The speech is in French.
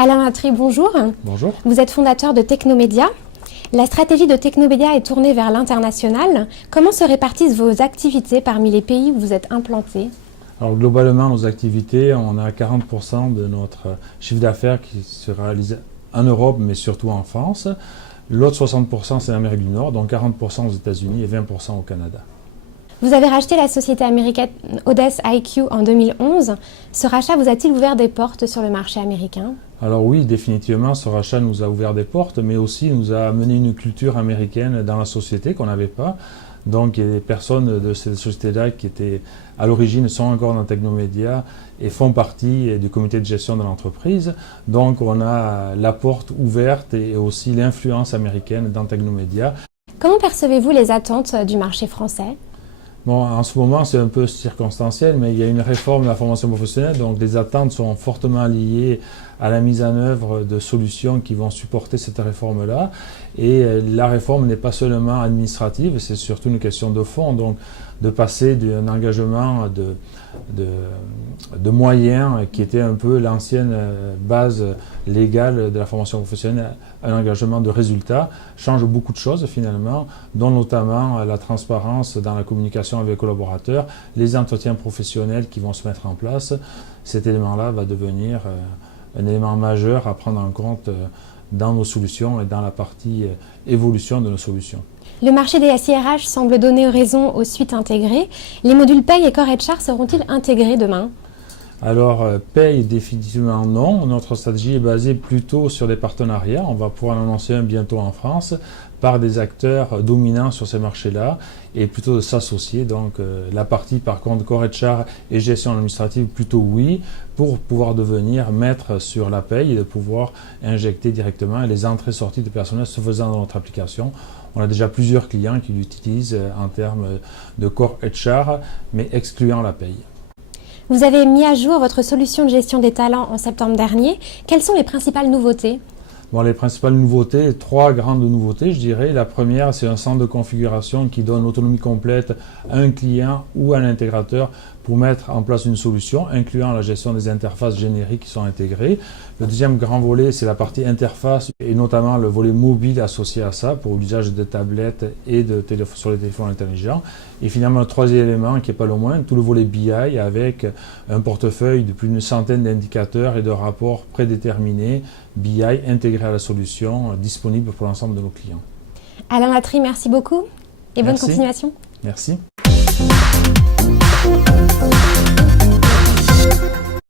Alain Latry, bonjour. Bonjour. Vous êtes fondateur de Technomédia. La stratégie de Technomédia est tournée vers l'international. Comment se répartissent vos activités parmi les pays où vous êtes implantés? Alors globalement, nos activités, on a 40% de notre chiffre d'affaires qui se réalise en Europe, mais surtout en France. L'autre 60%, c'est l'Amérique du Nord, donc 40% aux États-Unis et 20% au Canada. Vous avez racheté la société américaine Odes IQ en 2011. Ce rachat vous a-t-il ouvert des portes sur le marché américain? Alors oui, définitivement, ce rachat nous a ouvert des portes, mais aussi nous a amené une culture américaine dans la société qu'on n'avait pas. Donc il y a des personnes de cette société-là qui étaient à l'origine, sont encore dans Technomédia et font partie du comité de gestion de l'entreprise. Donc on a la porte ouverte et aussi l'influence américaine dans Technomédia. Comment percevez-vous les attentes du marché français? Bon, en ce moment, c'est un peu circonstanciel, mais il y a une réforme de la formation professionnelle, donc les attentes sont fortement liées à la mise en œuvre de solutions qui vont supporter cette réforme-là. Et la réforme n'est pas seulement administrative, c'est surtout une question de fond, donc de passer d'un engagement de moyens qui était un peu l'ancienne base légale de la formation professionnelle à un engagement de résultats, change beaucoup de choses finalement, dont notamment la transparence dans la communication avec les collaborateurs, les entretiens professionnels qui vont se mettre en place. Cet élément-là va devenir un élément majeur à prendre en compte dans nos solutions et dans la partie évolution de nos solutions. Le marché des SIRH semble donner raison aux suites intégrées. Les modules Paye et Core HR seront-ils intégrés demain? Alors, Paye, définitivement non. Notre stratégie est basée plutôt sur des partenariats. On va pouvoir en annoncer un bientôt en France par des acteurs dominants sur ces marchés-là et plutôt de s'associer. Donc, la partie par contre Core HR et gestion administrative, plutôt oui, pour pouvoir devenir maître sur la paye et de pouvoir injecter directement les entrées-sorties de personnel se faisant dans notre application. On a déjà plusieurs clients qui l'utilisent en termes de Core HR, mais excluant la paye. Vous avez mis à jour votre solution de gestion des talents en septembre dernier. Quelles sont les principales nouveautés? Bon, les principales nouveautés, trois grandes nouveautés, je dirais. La première, c'est un centre de configuration qui donne l'autonomie complète à un client ou à l'intégrateur pour mettre en place une solution, incluant la gestion des interfaces génériques qui sont intégrées. Le deuxième grand volet, c'est la partie interface et notamment le volet mobile associé à ça pour l'usage de tablettes et sur les téléphones intelligents. Et finalement, le troisième élément, qui n'est pas le moins, tout le volet BI avec un portefeuille de plus d'une centaine d'indicateurs et de rapports prédéterminés, BI intégrés à la solution, disponible pour l'ensemble de nos clients. Alain Latry, merci beaucoup et bonne Merci. continuation. Merci.